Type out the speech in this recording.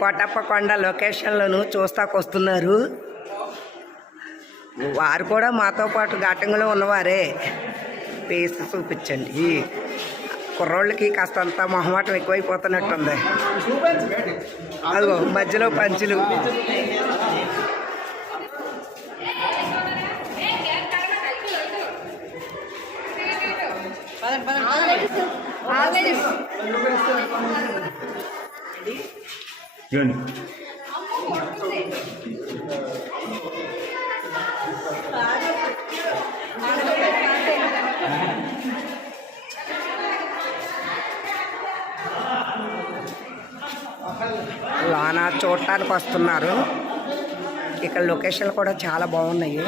కోటప్పకొండ లొకేషన్లను చూస్తాకొస్తున్నారు. వారు కూడా మాతో పాటు ఘాటంలో ఉన్నవారే. ఫేస్ చూపించండి. కుర్రోళ్ళకి కాస్తంత మొహమాటం ఎక్కువైపోతున్నట్టుంది. అదిగో మధ్యలో పంచులు. లోన చూడటానికి వస్తున్నారు. ఇక్కడ లొకేషన్లు కూడా చాలా బాగున్నాయి.